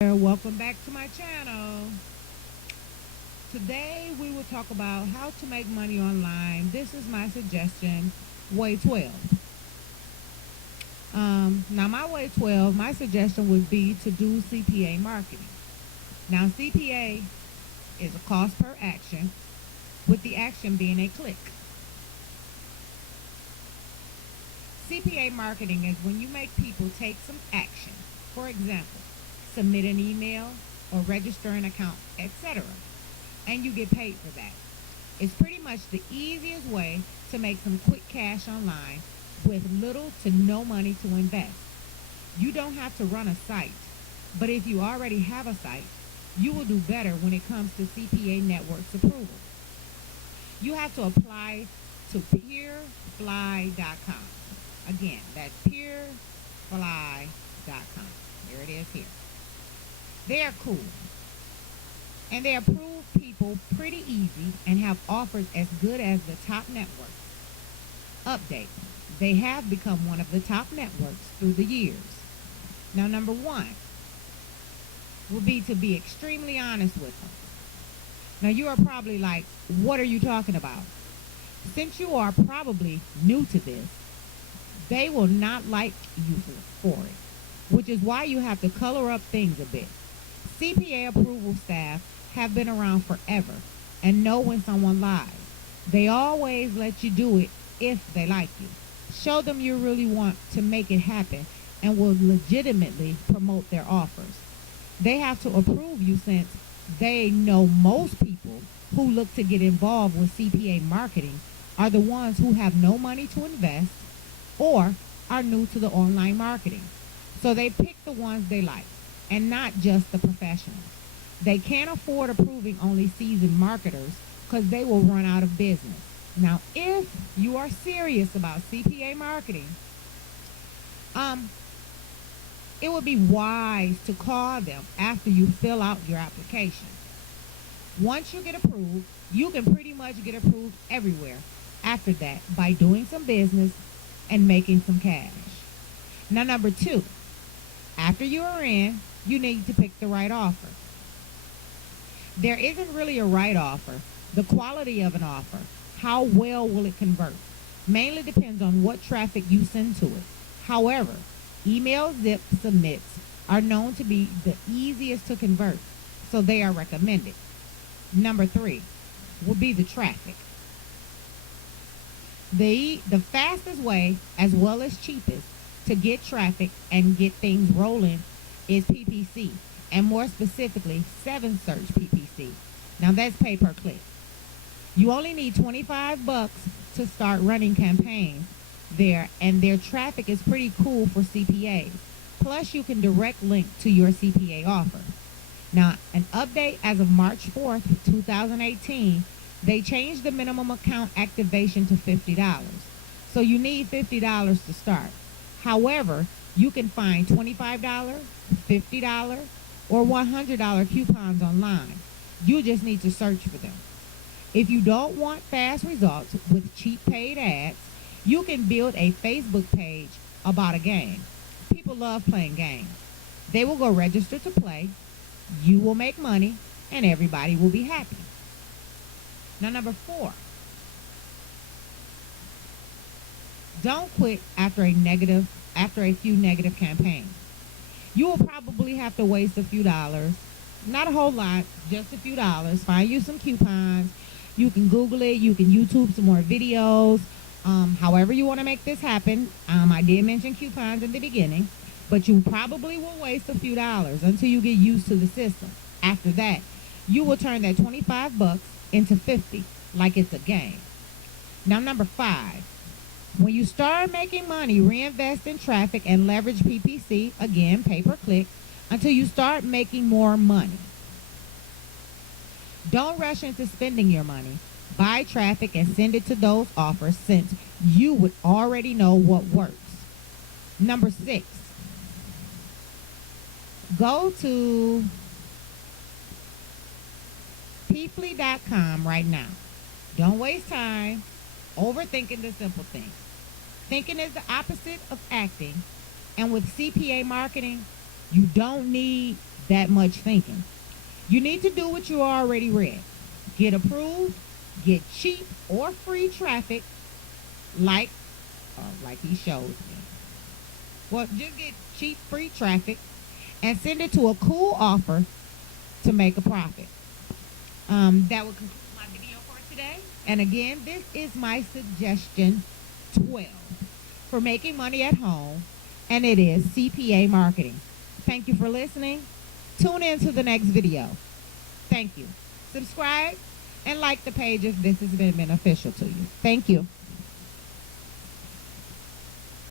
Welcome back to my channel. Today we will talk about how to make money online. This is my suggestion, way 12. Now my way 12, my suggestion would be to do CPA marketing. Now CPA is a cost per action, with the action being a click. CPA marketing is when you make people take some action. For example, submit an email or register an account, etc. And you get paid for that. It's pretty much the easiest way to make some quick cash online with little to no money to invest. You don't have to run a site, but if you already have a site, you will do better when it comes to CPA Network's approval. You have to apply to peerfly.com. Again, that's peerfly.com. There it is here. They are cool. And they approve people pretty easy and have offers as good as the top networks. Update. They have become one of the top networks through the years. Now, number one will be to be extremely honest with them. Now, you are probably like, what are you talking about? Since you are probably new to this, they will not like you for it, which is why you have to color up things a bit. CPA approval staff have been around forever and know when someone lies. They always let you do it if they like you. Show them you really want to make it happen and will legitimately promote their offers. They have to approve you since they know most people who look to get involved with CPA marketing are the ones who have no money to invest or are new to the online marketing. So they pick the ones they like and not just the professionals. They can't afford approving only seasoned marketers because they will run out of business. Now, if you are serious about CPA marketing, it would be wise to call them after you fill out your application. Once you get approved, you can pretty much get approved everywhere after that by doing some business and making some cash. Now, number two, after you are in, you need to pick the right offer. There isn't really a right offer. The quality of an offer, how well will it convert, mainly depends on what traffic you send to it. However, email zip submits are known to be the easiest to convert, so they are recommended. Number three would be the traffic. The fastest way, as well as cheapest, to get traffic and get things rolling is PPC, and more specifically, 7-search PPC. Now that's pay per click. You only need $25 to start running campaigns there, and their traffic is pretty cool for CPAs. Plus, you can direct link to your CPA offer. Now, an update as of March 4th, 2018, they changed the minimum account activation to $50. So you need $50 to start. However, you can find $25, $50, or $100 coupons online. You just need to search for them. If you don't want fast results with cheap paid ads, you can build a Facebook page about a game. People love playing games. They will go register to play, you will make money, and everybody will be happy. Now, number four, don't quit after a few negative campaigns. You will probably have to waste a few dollars, not a whole lot, just a few dollars. Find you some coupons. You can Google it. You can YouTube some more videos. However you want to make this happen. I did mention coupons in the beginning, but you probably will waste a few dollars until you get used to the system. After that, you will turn that $25 into $50 like it's a game. Now, number five, when you start making money, reinvest in traffic and leverage PPC, again, pay per click, until you start making more money. Don't rush into spending your money. Buy traffic and send it to those offers since you would already know what works. Number six, go to peefly.com right now. Don't waste time overthinking the simple things. Thinking is the opposite of acting. And with CPA marketing, you don't need that much thinking. You need to do what you already read. Get approved, get cheap or free traffic like like he shows me. Well, just get cheap free traffic and send it to a cool offer to make a profit. That will conclude my video for today. And again, this is my suggestion 12 for making money at home, and it is CPA marketing. Thank you for listening. Tune in to the next video. Thank you. Subscribe and like the page if this has been beneficial to you. Thank you.